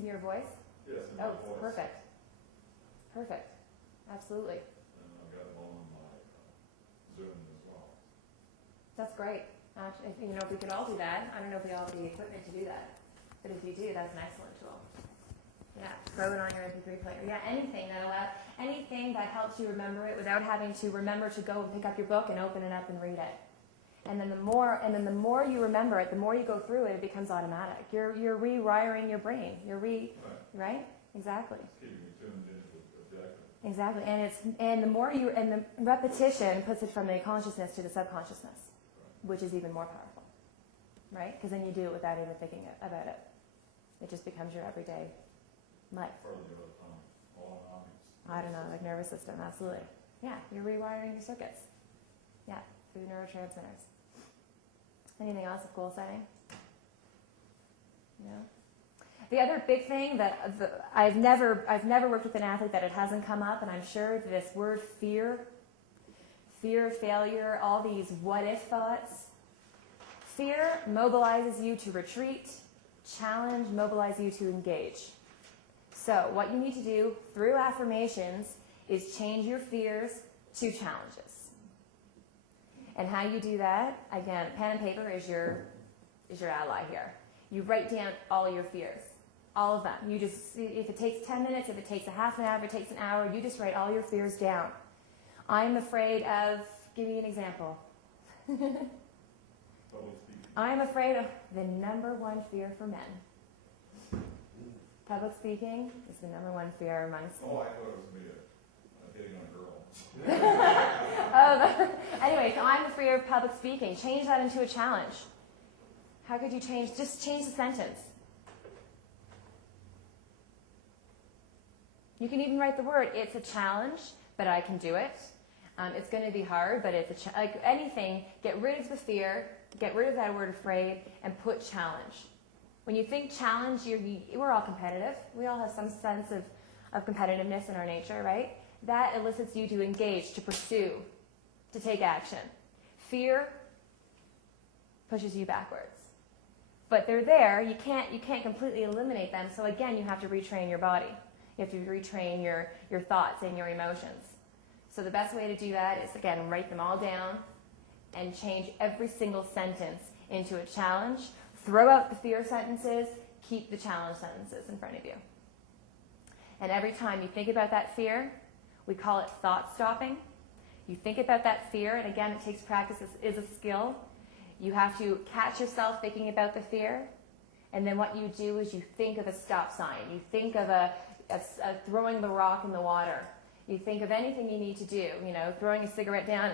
in your voice? Yes, in Oh, my voice. perfect. Perfect. Absolutely. And I've got them on my Zoom as well. That's great. If, you know, if we could all do that. I don't know if we all have the equipment to do that. But if you do, that's an excellent tool. Yeah, throw it on your MP3 player. Yeah, anything that helps you remember it without having to remember to go and pick up your book and open it up and read it. And then the more you remember it, the more you go through it, it becomes automatic. You're rewiring your brain. Right? Exactly. It's keeping me tuned into the objective. Exactly. And the repetition puts it from the consciousness to the subconsciousness, which is even more powerful. Right? Because then you do it without even thinking about it. It just becomes your everyday life. I don't know, like nervous system, absolutely. Yeah, you're rewiring your circuits. Yeah, through neurotransmitters. Anything else with goal setting? No? The other big thing that I've never worked with an athlete that it hasn't come up, and I'm sure this word fear of failure, all these what-if thoughts. Fear mobilizes you to retreat. Challenge mobilizes you to engage. So what you need to do through affirmations is change your fears to challenges. And how you do that, again, pen and paper is your ally here. You write down all your fears, all of them. You just, if it takes 10 minutes, if it takes a half an hour, if it takes an hour, you just write all your fears down. I'm afraid of, give me an example. I'm afraid of the number one fear for men. Public speaking is the number one fear amongst men. Oh, I thought it was me hitting on a girl. Anyway, so I'm afraid of public speaking. Change that into a challenge. How could you change? Just change the sentence. You can even write the word, it's a challenge, but I can do it. It's going to be hard, but it's like anything, get rid of the fear, get rid of that word afraid, and put challenge. When you think challenge, we're all competitive. We all have some sense of competitiveness in our nature, right? That elicits you to engage, to pursue, to take action. Fear pushes you backwards. But they're there. You can't completely eliminate them. So again, you have to retrain your body. You have to retrain your thoughts and your emotions. So the best way to do that is, again, write them all down and change every single sentence into a challenge. Throw out the fear sentences, keep the challenge sentences in front of you. And every time you think about that fear, we call it thought stopping. You think about that fear, and again, it takes practice, it is a skill. You have to catch yourself thinking about the fear, and then what you do is you think of a stop sign. You think of throwing the rock in the water. You think of anything you need to do, throwing a cigarette down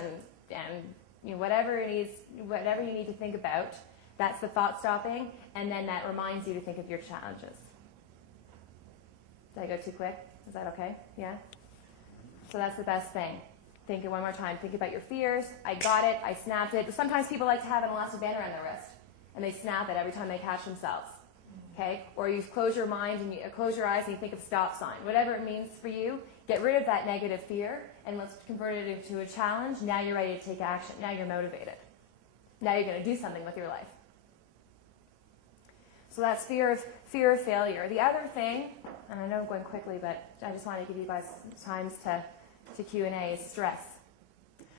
and whatever you need to think about. That's the thought stopping, and then that reminds you to think of your challenges. Did I go too quick? Is that okay? Yeah? So that's the best thing. Think it one more time. Think about your fears. I got it. I snapped it. Sometimes people like to have an elastic band around their wrist, and they snap it every time they catch themselves. Okay? Or you close your mind and you close your eyes and you think of stop sign. Whatever it means for you, get rid of that negative fear, and let's convert it into a challenge. Now you're ready to take action. Now you're motivated. Now you're going to do something with your life. So that's fear of failure. The other thing, and I know I'm going quickly, but I just want to give you guys times to Q&A, is stress.